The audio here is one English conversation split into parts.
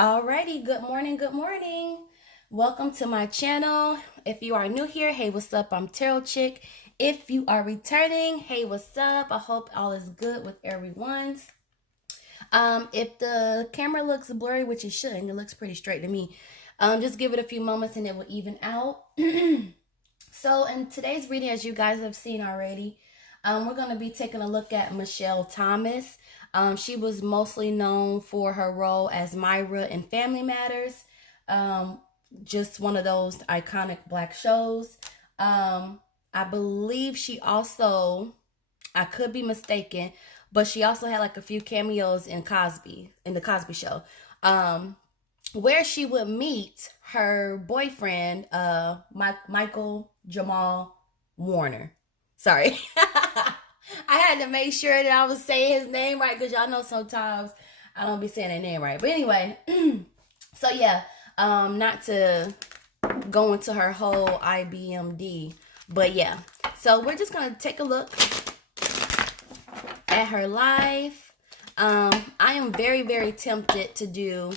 Alrighty, good morning, good morning. Welcome to my channel. If you are new here, hey, what's up? I'm Imtarotchick. If you are returning, hey, what's up? I hope all is good with everyone's. If the camera looks blurry, which it shouldn't, it looks pretty straight to me. Just give it a few moments and it will even out. So in today's reading, as you guys have seen already, we're going to be taking a look at Michelle Thomas. She was mostly known for her role as Myra in Family Matters. Just one of those iconic black shows. I believe she also, I could be mistaken, but she also had like a few cameos in the Cosby Show, where she would meet her boyfriend, Michael Jamal Warner. Sorry. I had to make sure that I was saying his name right, because y'all know sometimes I don't be saying that name right. But anyway, so yeah, not to go into her whole IBMD, but yeah. So we're just going to take a look at her life. I am very, very tempted to do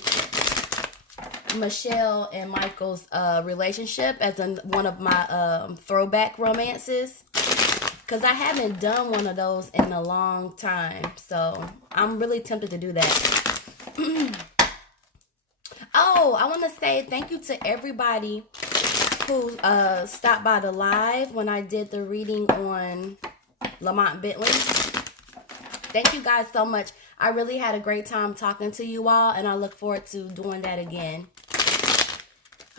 Michelle and Michael's relationship as one of my throwback romances, because I haven't done one of those in a long time. So I'm really tempted to do that. Oh, I want to say thank you to everybody who stopped by the live when I did the reading on Lamont Bentley. Thank you guys so much. I really had a great time talking to you all, and I look forward to doing that again.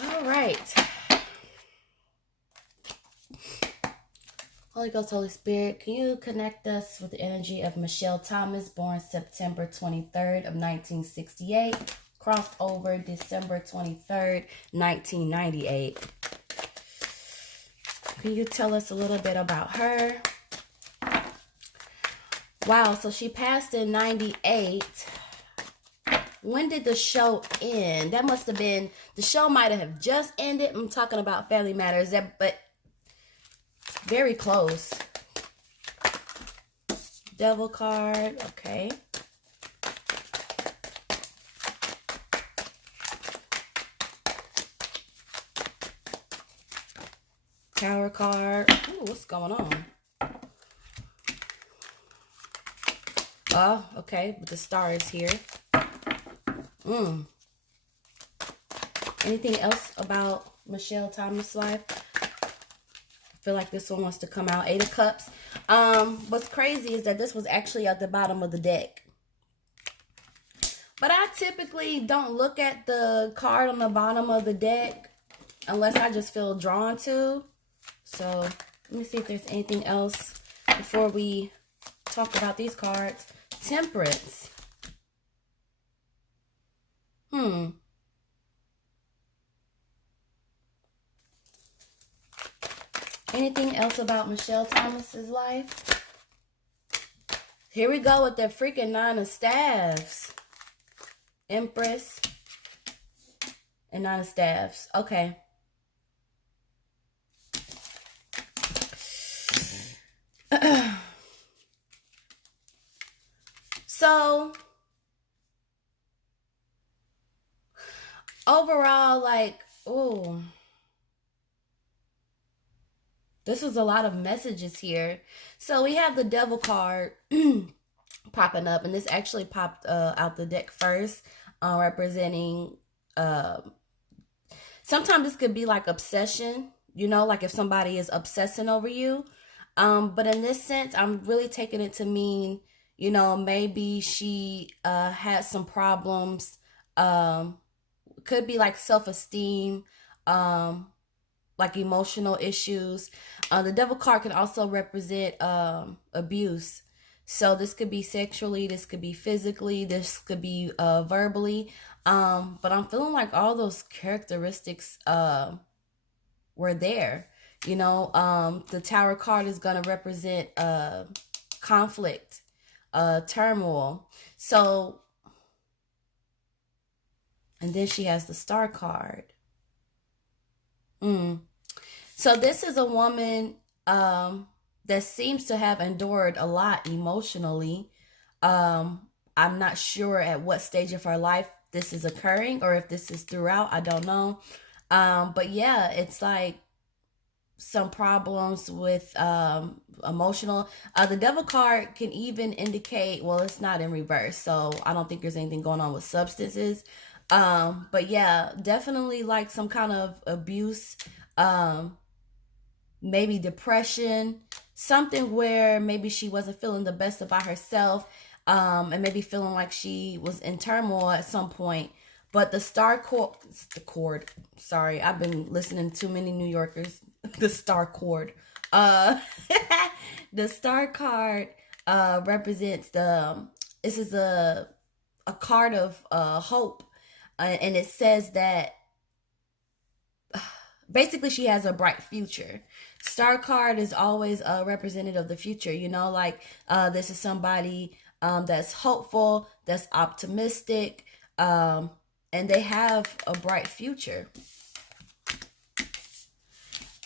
All right. Holy Ghost, Holy Spirit, can you connect us with the energy of Michelle Thomas, born September 23rd of 1968, crossed over December 23rd, 1998. Can you tell us a little bit about her? Wow, so she passed in 98. When did the show end? That must have been, the show might have just ended. I'm talking about Family Matters, but very close. Devil card, okay. Tower card. Ooh, what's going on? Oh, okay, but the star is here. Anything else about Michelle Thomas' life? I feel like this one wants to come out. 8 of Cups. What's crazy is that this was actually at the bottom of the deck. But I typically don't look at the card on the bottom of the deck unless I just feel drawn to. So let me see if there's anything else before we talk about these cards. Temperance. Anything else about Michelle Thomas's life? Here we go with the freaking 9 of Staves. Empress and 9 of Staves. Okay. So overall, like, ooh, this was a lot of messages here. So we have the Devil card popping up, and this actually popped out the deck first, representing, sometimes this could be like obsession, you know, like if somebody is obsessing over you. But in this sense, I'm really taking it to mean, you know, maybe she had some problems, could be like self-esteem, like emotional issues. The Devil card can also represent abuse. So this could be sexually, this could be physically, this could be verbally. But I'm feeling like all those characteristics were there. You know, the Tower card is going to represent conflict, turmoil. So, and then she has the Star card. So this is a woman that seems to have endured a lot emotionally. I'm not sure at what stage of her life this is occurring or if this is throughout. I don't know. But yeah, it's like some problems with emotional. The devil card can even indicate, well, it's not in reverse, so I don't think there's anything going on with substances. But yeah, definitely like some kind of abuse, um, maybe depression, something where maybe she wasn't feeling the best about herself, and maybe feeling like she was in turmoil at some point. But the chord, sorry, I've been listening to too many New Yorkers. The star chord, uh, the star card, represents this is a card of hope, and it says that basically she has a bright future. Star card is always a representative of the future, you know, like this is somebody that's hopeful, that's optimistic, and they have a bright future.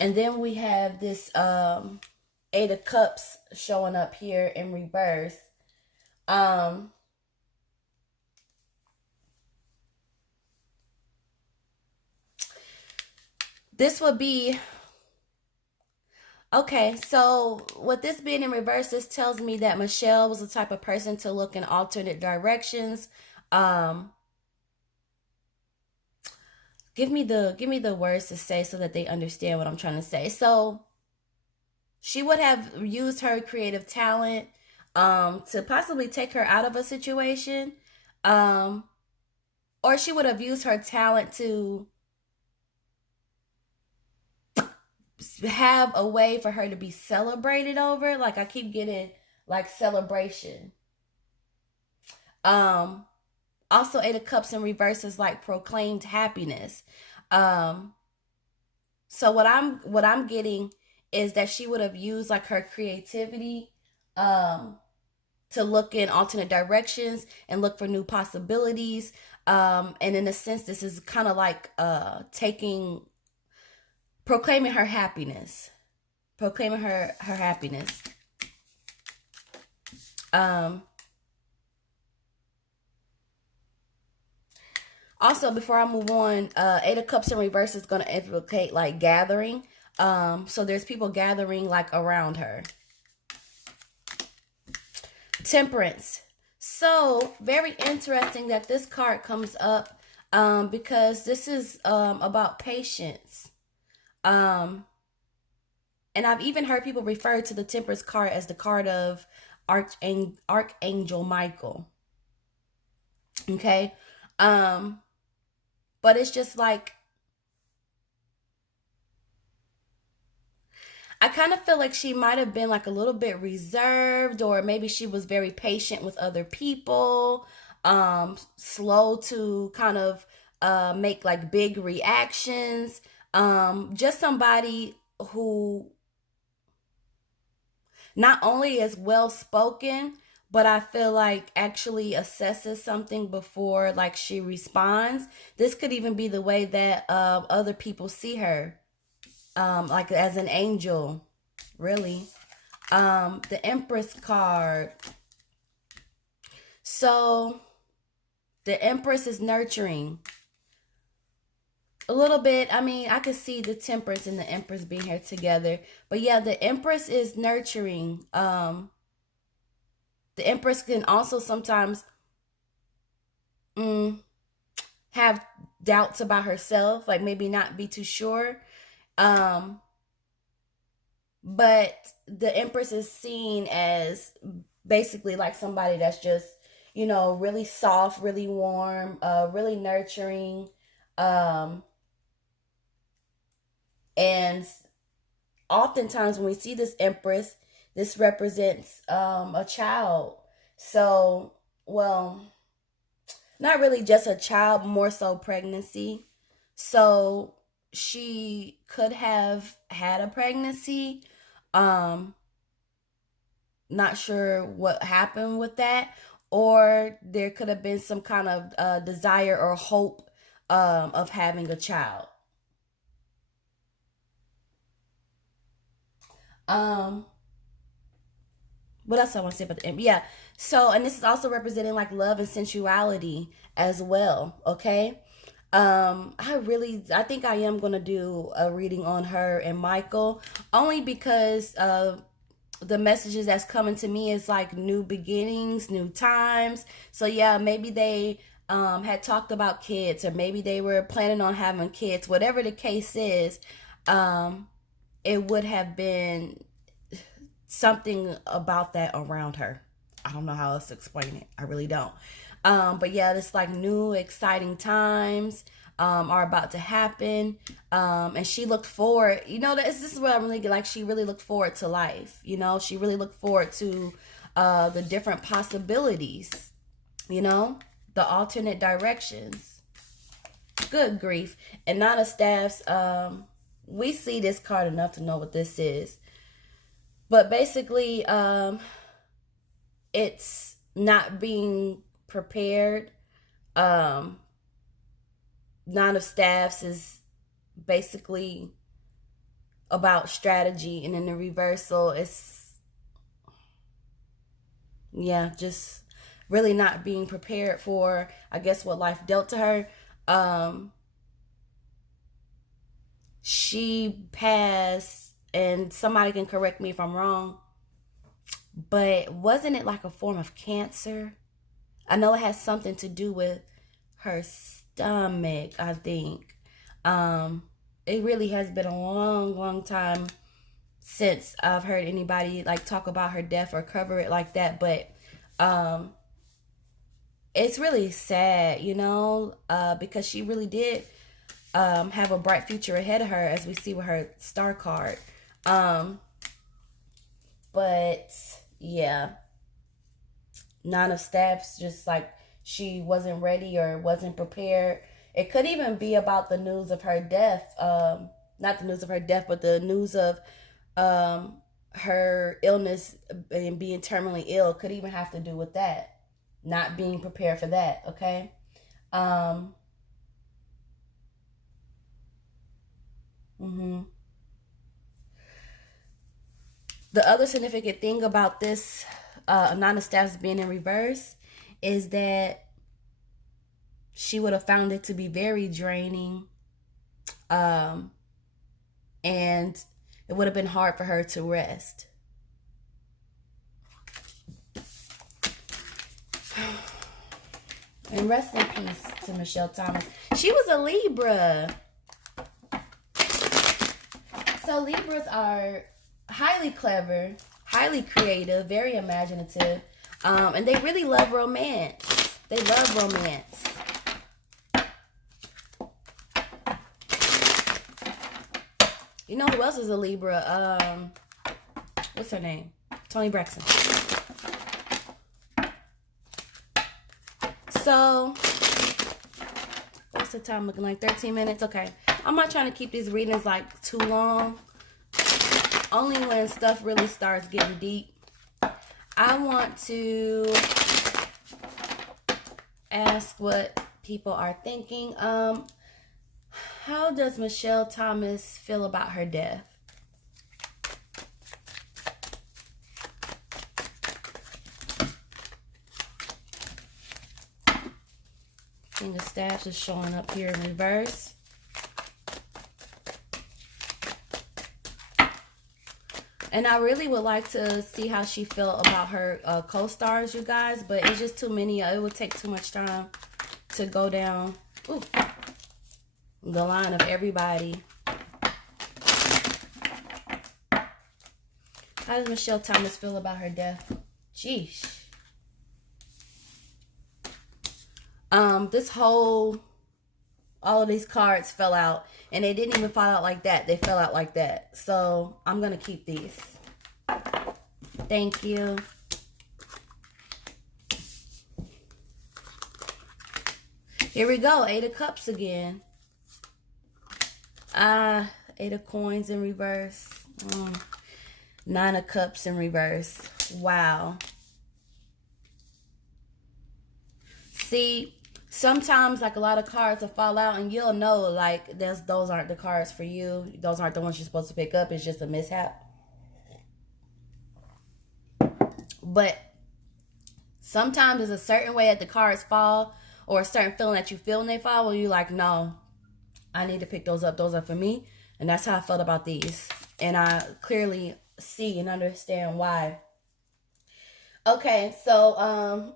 And then we have this Eight of Cups showing up here in reverse. This would be okay. So with this being in reverse, this tells me that Michelle was the type of person to look in alternate directions. Um, give me the words to say so that they understand what I'm trying to say. So she would have used her creative talent to possibly take her out of a situation. Um, or she would have used her talent to have a way for her to be celebrated over. Like I keep getting like celebration. Um Also Eight of Cups in reverse is like proclaimed happiness. Um so what I'm getting is that she would have used like her creativity um to look in alternate directions and look for new possibilities. And in a sense this is kind of like taking proclaiming her happiness. Proclaiming her happiness. Um Also, before I move on, Eight of Cups in reverse is going to advocate like gathering. So there's people gathering like around her. Temperance. So very interesting that this card comes up because this is about patience. And I've even heard people refer to the Temperance card as the card of Archangel Michael. Okay. Um, but it's just like I kind of feel like she might have been like a little bit reserved, or maybe she was very patient with other people, slow to kind of make like big reactions. Just somebody who not only is well spoken, but I feel like actually assesses something before like she responds. This could even be the way that other people see her, like as an angel, really. The Empress card. So the Empress is nurturing a little bit. I mean, I could see the Temperance and the Empress being here together, but yeah, the Empress is nurturing. The Empress can also sometimes mm, have doubts about herself, like maybe not be too sure. Um, but the Empress is seen as basically like somebody that's just, you know, really soft, really warm, really nurturing. Um, and oftentimes when we see this Empress, this represents a child. So, well, not really just a child, more so pregnancy. So she could have had a pregnancy. Um, Not sure what happened with that, or there could have been some kind of desire or hope of having a child. Um, what else I want to say about the Emperor? Yeah. So, and this is also representing like love and sensuality as well. Okay. I think I am gonna do a reading on her and Michael, only because the messages that's coming to me is like new beginnings, new times. So yeah, maybe they had talked about kids, or maybe they were planning on having kids. Whatever the case is, it would have been something about that around her. I don't know how else to explain it. I really don't. But yeah, it's like new exciting times are about to happen. And she looked forward, this is what I really like. She really looked forward to life. She really looked forward to the different possibilities, the alternate directions. Good grief. And Nine of Staffs, we see this card enough to know what this is. But basically, it's not being prepared. Nine of Staffs is basically about strategy, and in the reversal, it's just really not being prepared for, I guess, what life dealt to her. She passed, and somebody can correct me if I'm wrong, but wasn't it like a form of cancer? I know it has something to do with her stomach, I think. It really has been a long, long time since I've heard anybody like talk about her death or cover it like that. But it's really sad, because she really did have a bright future ahead of her, as we see with her star card. But yeah, Nine of Staffs, just like she wasn't ready or wasn't prepared. It could even be about the news of her death. Not the news of her death, but the news of her illness and being terminally ill could even have to do with that. Not being prepared for that, okay? The other significant thing about this Nine of Staffs being in reverse is that she would have found it to be very draining, and it would have been hard for her to rest. And rest in peace to Michelle Thomas. She was a Libra. So Libras are highly clever, highly creative, very imaginative, and they really love romance. They love romance. You know who else is a Libra? What's her name? Toni Braxton. So, what's the time looking like? 13 minutes? Okay. I'm not trying to keep these readings like too long. Only when stuff really starts getting deep. I want to ask what people are thinking. How does Michelle Thomas feel about her death? King of Staffs is showing up here in reverse. And I really would like to see how she felt about her co-stars, you guys. But it's just too many. It would take too much time to go down the line of everybody. How does Michelle Thomas feel about her death? Jeez. All of these cards fell out, and they didn't even fall out like that. They fell out like that. So I'm going to keep these. Thank you. Here we go. 8 of Cups again. 8 of Coins in reverse. 9 of Cups in reverse. Wow. See, sometimes like a lot of cards will fall out, and you'll know like those aren't the cards for you. Those aren't the ones you're supposed to pick up. It's just a mishap. But sometimes there's a certain way that the cards fall, or a certain feeling that you feel when they fall, where you're like, no, I need to pick those up. Those are for me. And that's how I felt about these. And I clearly see and understand why. Okay, so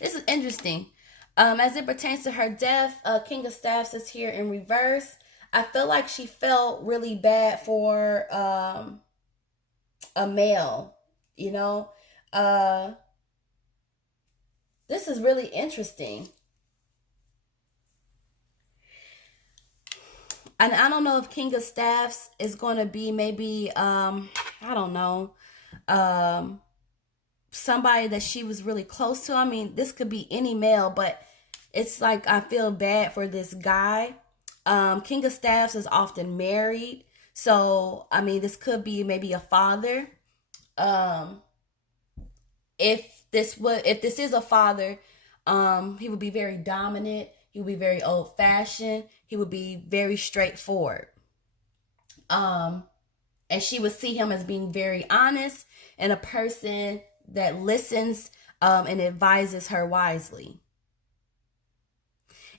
this is interesting. As it pertains to her death, King of Staffs is here in reverse. I feel like she felt really bad for a male, you know. This is really interesting. And I don't know if King of Staffs is going to be maybe, I don't know, somebody that she was really close to. I mean, this could be any male, but it's like I feel bad for this guy. King of Staffs is often married. So, I mean, this could be maybe a father. If this is a father, he would be very dominant. He would be very old fashioned. He would be very straightforward. And she would see him as being very honest and a person that listens and advises her wisely.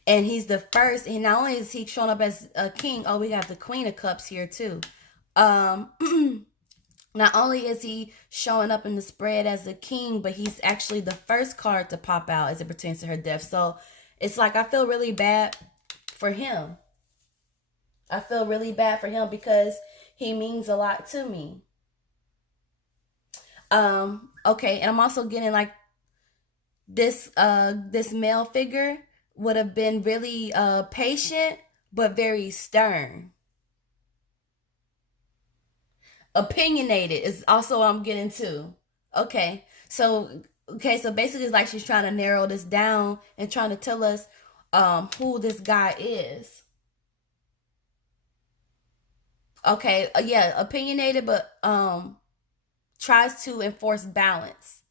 And he's the first, and not only is he showing up as a king, oh, we got the Queen of Cups here too. Not only is he showing up in the spread as a king, but he's actually the first card to pop out as it pertains to her death. So it's like I feel really bad for him. I feel really bad for him because he means a lot to me. Okay, and I'm also getting like this male figure would have been really patient but very stern. Opinionated is also what I'm getting to. Okay, so basically it's like she's trying to narrow this down and trying to tell us who this guy is. Okay, yeah, opinionated, but tries to enforce balance,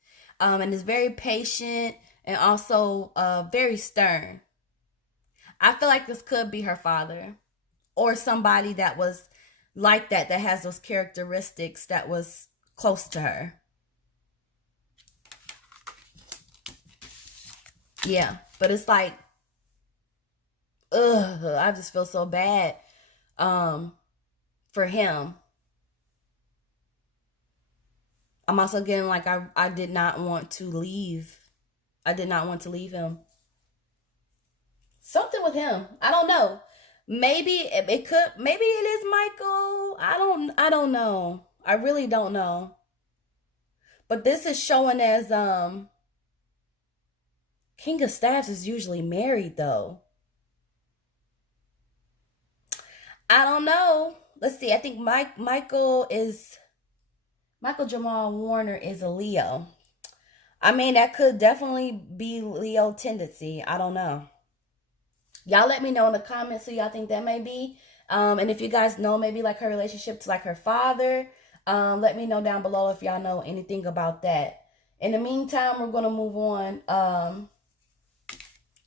and is very patient and also very stern. I feel like this could be her father or somebody that was like that has those characteristics that was close to her. Yeah, but it's like, ugh, I just feel so bad for him. I'm also getting like I did not want to leave. I did not want to leave him. Something with him. I don't know. Maybe it could. Maybe it is Michael. I don't know. I really don't know. But this is showing as King of Staffs is usually married though. I don't know. Let's see. I think Michael Jamal Warner is a Leo. I mean, that could definitely be Leo tendency. I don't know. Y'all let me know in the comments who y'all think that may be. And if you guys know maybe like her relationship to like her father, let me know down below if y'all know anything about that. In the meantime, we're going to move on.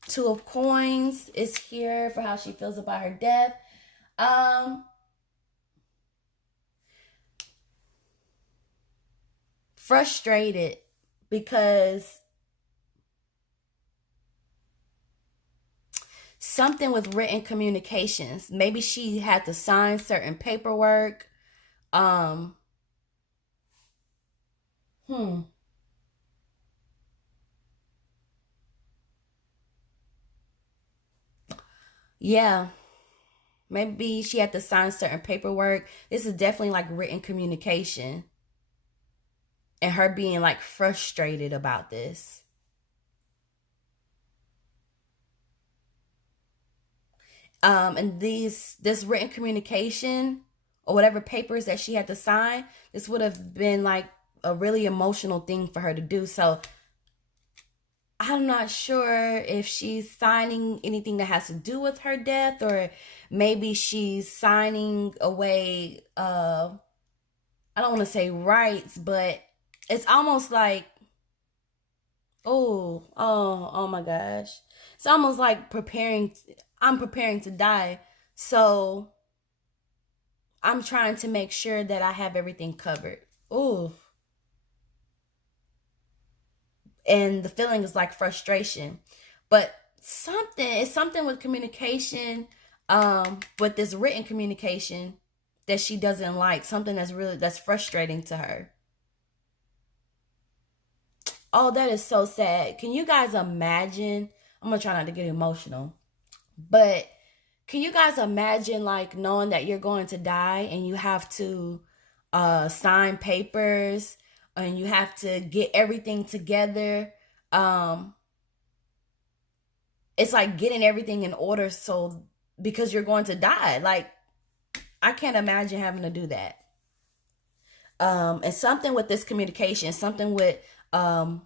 Two of Coins is here for how she feels about her death. Frustrated because something with written communications. Maybe she had to sign certain paperwork. Yeah. Maybe she had to sign certain paperwork. This is definitely like written communication. And her being like frustrated about this. And this written communication or whatever papers that she had to sign, this would have been like a really emotional thing for her to do. So I'm not sure if she's signing anything that has to do with her death, or maybe she's signing away, I don't want to say rights, but it's almost like, oh my gosh. It's almost like I'm preparing to die. So I'm trying to make sure that I have everything covered. Ooh. and the feeling is like frustration. But it's something with communication, with this written communication that she doesn't like, something that's frustrating to her. Oh, that is so sad. Can you guys imagine? I'm gonna try not to get emotional, but can you guys imagine like knowing that you're going to die and you have to sign papers and you have to get everything together? Um, it's like getting everything in order so because you're going to die. Like I can't imagine having to do that. And something with this communication, something with um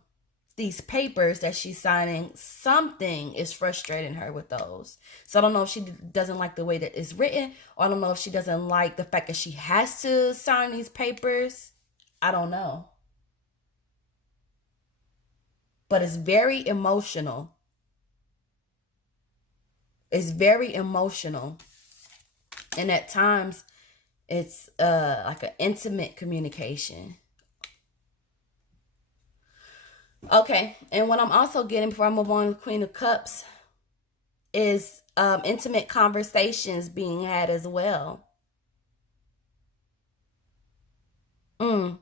these papers that she's signing, something is frustrating her with those. So I don't know if she doesn't like the way that it's written, or I don't know if she doesn't like the fact that she has to sign these papers. I don't know. But it's very emotional. It's very emotional. And at times it's like an intimate communication. Okay, and what I'm also getting before I move on to Queen of Cups is intimate conversations being had as well. Mm.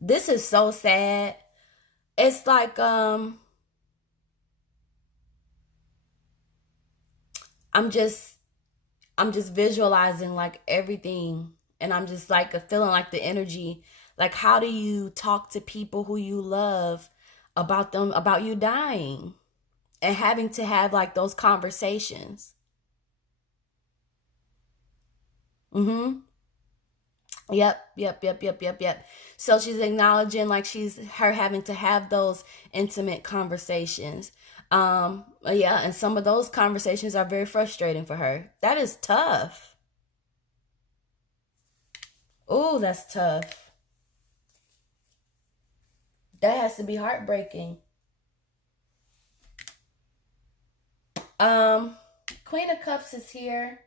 This is so sad. It's like I'm just I'm just visualizing like everything, and I'm just like a feeling like the energy. Like how do you talk to people who you love about you dying and having to have like those conversations? Mhm. Yep. So she's acknowledging like she's her having to have those intimate conversations. Yeah, and some of those conversations are very frustrating for her. That is tough. Oh, that's tough. That has to be heartbreaking. Um, Queen of Cups is here.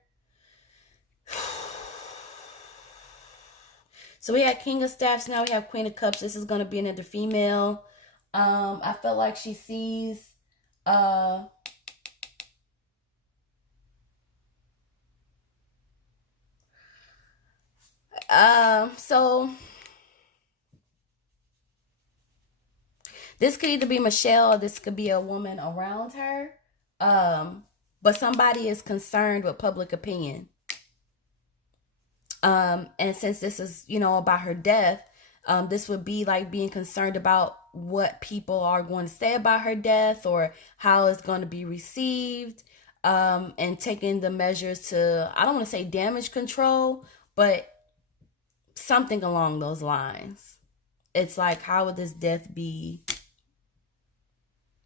So we had King of Staffs, now we have Queen of Cups. This is gonna be another female. I feel like she sees uh so this could either be Michelle or this could be a woman around her. Um, but somebody is concerned with public opinion. And since this is, about her death, this would be like being concerned about what people are going to say about her death or how it's going to be received, and taking the measures to, I don't want to say damage control, but something along those lines. It's like, how would this death be?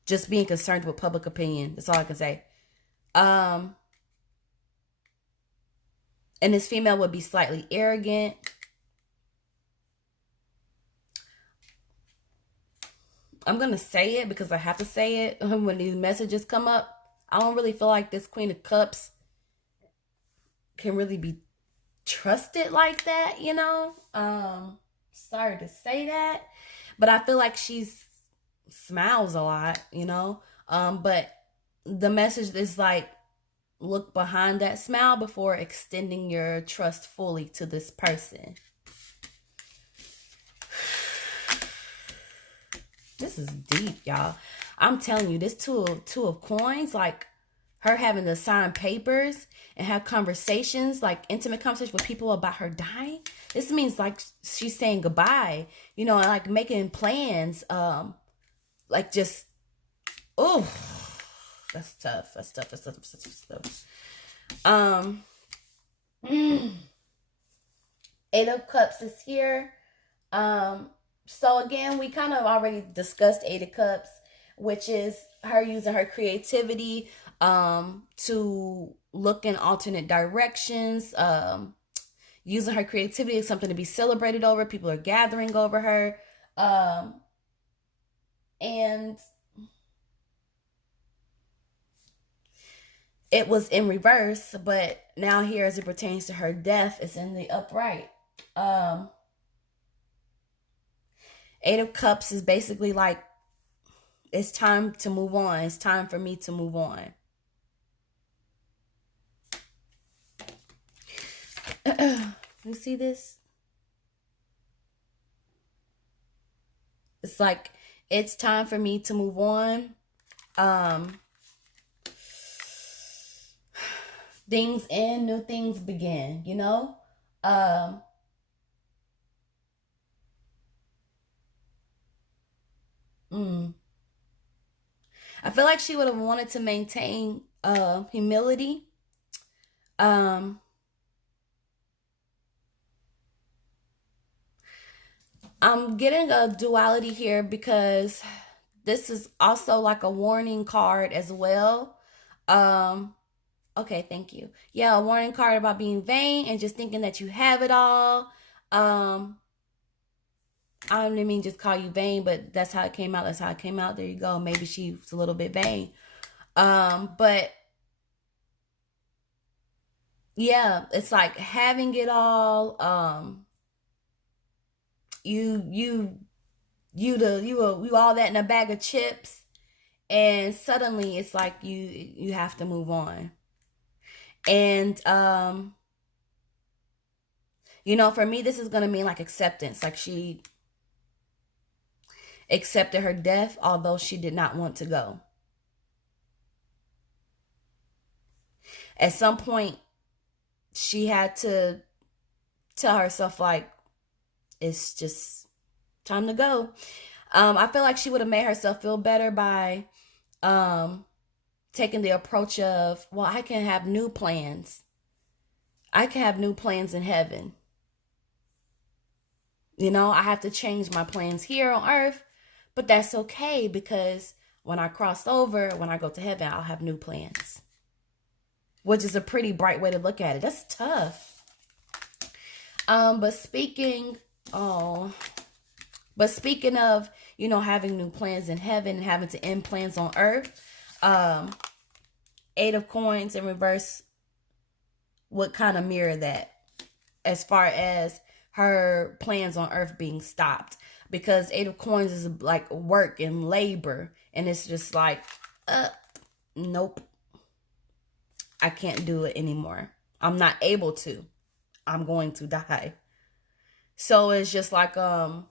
Just being concerned with public opinion. That's all I can say. Um, and this female would be slightly arrogant. I'm going to say it because I have to say it when these messages come up. I don't really feel like this Queen of Cups can really be trusted like that, Sorry to say that. But I feel like she's smiles a lot, But the message is like, look behind that smile before extending your trust fully to this person. This is deep, y'all. I'm telling you, this two of coins, like her having to sign papers and have conversations, like intimate conversations with people about her dying. This means like she's saying goodbye, and like making plans. Like just, oh, that's tough. That's tough. That's tough. That's tough. Um, Eight of Cups is here. So again, we kind of already discussed Eight of Cups, which is her using her creativity to look in alternate directions, using her creativity as something to be celebrated over. People are gathering over her. And it was in reverse, but now here as it pertains to her death, it's in the upright. Eight of Cups is basically like, it's time to move on. It's time for me to move on. You see this? It's like, it's time for me to move on. Things end, new things begin, you know? Um, mm. I feel like she would have wanted to maintain humility. Um, I'm getting a duality here because this is also like a warning card as well. Um, okay, thank you. Yeah, a warning card about being vain and just thinking that you have it all. Um, I don't mean just call you vain, but that's how it came out. That's how it came out. There you go. Maybe she was a little bit vain. But yeah, it's like having it all. You you you all that in a bag of chips, and suddenly it's like you have to move on. And for me, this is gonna mean like acceptance. Like she accepted her death, although she did not want to go. At some point, she had to tell herself like, it's just time to go. I feel like she would have made herself feel better by um, taking the approach of, well, I can have new plans. I can have new plans in heaven. I have to change my plans here on earth, but that's okay because when I cross over, when I go to heaven, I'll have new plans. Which is a pretty bright way to look at it. That's tough. But speaking, oh, but speaking of, having new plans in heaven and having to end plans on earth, Eight of Coins in reverse would kind of mirror that as far as her plans on earth being stopped. Because Eight of Coins is like work and labor. And it's just like, nope. I can't do it anymore. I'm not able to. I'm going to die. So it's just like a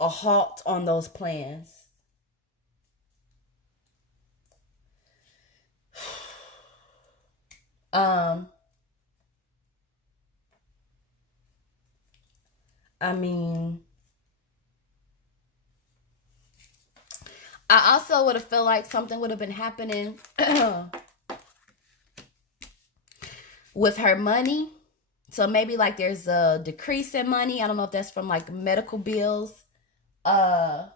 halt on those plans. I mean, I also would have felt like something would have been happening with her money. So maybe like there's a decrease in money. I don't know if that's from like medical bills, uh,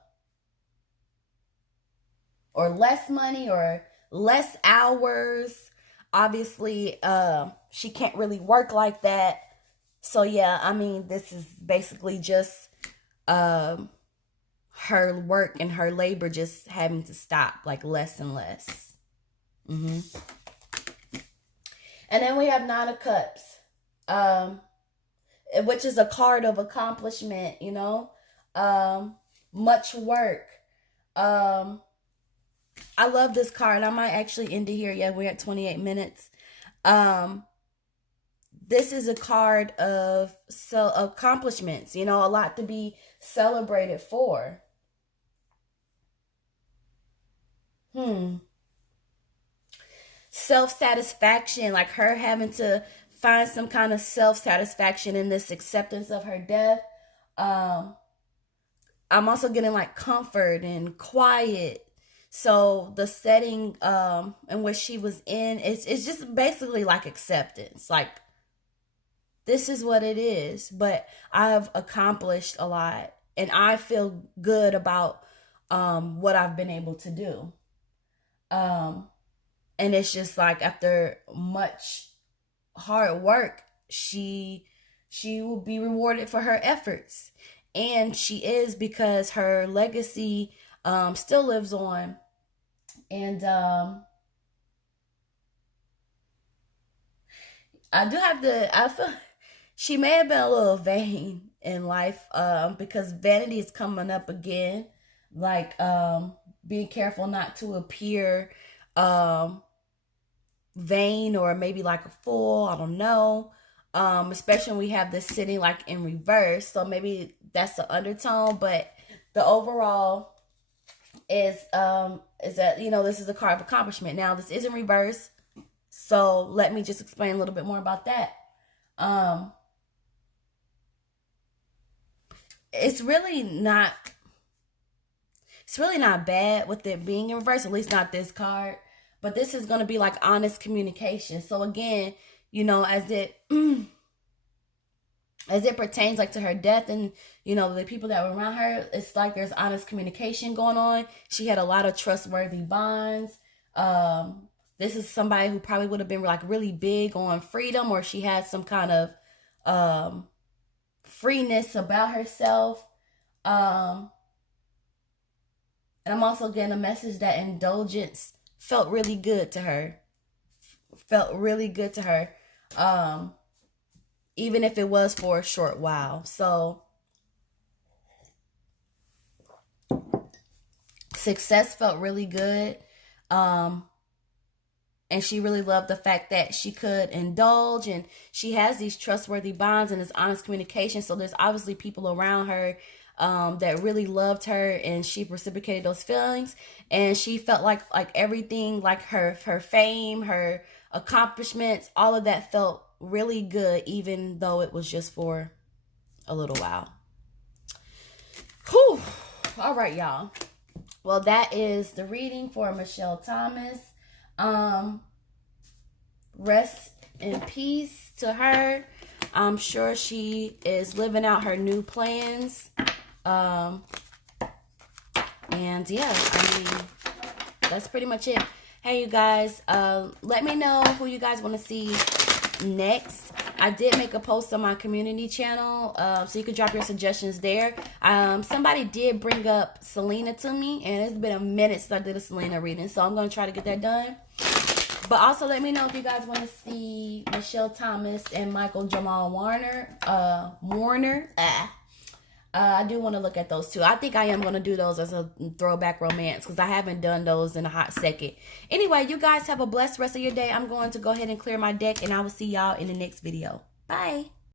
or less money or less hours. Obviously, she can't really work like that. So yeah, I mean, this is basically just her work and her labor just having to stop, like less and less. Mm-hmm. And then we have Nine of Cups, which is a card of accomplishment, much work. I love this card. I might actually end it here. Yeah, we're at 28 minutes. This is a card of accomplishments, a lot to be celebrated for. Self-satisfaction, like her having to find some kind of self-satisfaction in this acceptance of her death. I'm also getting like comfort and quiet. So the setting in which she was in, it's just basically like acceptance. Like, this is what it is, but I've accomplished a lot and I feel good about what I've been able to do. And it's just like after much hard work, she will be rewarded for her efforts. And she is, because her legacy still lives on. And I feel she may have been a little vain in life, because vanity is coming up again. Like, being careful not to appear vain or maybe like a fool. I don't know. Especially when we have this sitting like in reverse. So maybe that's the undertone, but the overall is that, you know, this is a card of accomplishment. Now this is in reverse. So let me just explain a little bit more about that. It's really not bad with it being in reverse, at least not this card. But this is going to be like honest communication. So again, you know, as it pertains like to her death and, you know, the people that were around her, it's like there's honest communication going on. She had a lot of trustworthy bonds. This is somebody who probably would have been like really big on freedom, or she had some kind of freeness about herself. And I'm also getting a message that indulgence felt really good to her. Even if it was for a short while. So success felt really good. And she really loved the fact that she could indulge, and she has these trustworthy bonds and this honest communication. So there's obviously people around her that really loved her, and she reciprocated those feelings. And she felt like everything, like her fame, her accomplishments, all of that felt really good, even though it was just for a little while. Whew. All right, y'all. Well, that is the reading for Michelle Thomas. Rest in peace to her. I'm sure she is living out her new plans. And yeah, I mean, that's pretty much it. Hey, you guys, let me know who you guys want to see next. I did make a post on my community channel, so you can drop your suggestions there. Somebody did bring up Selena to me, and it's been a minute since I did a Selena reading, so I'm going to try to get that done. But also let me know if you guys want to see Michelle Thomas and Michael Jamal Warner. I do want to look at those too. I think I am going to do those as a throwback romance, because I haven't done those in a hot second. Anyway, you guys have a blessed rest of your day. I'm going to go ahead and clear my deck, and I will see y'all in the next video. Bye.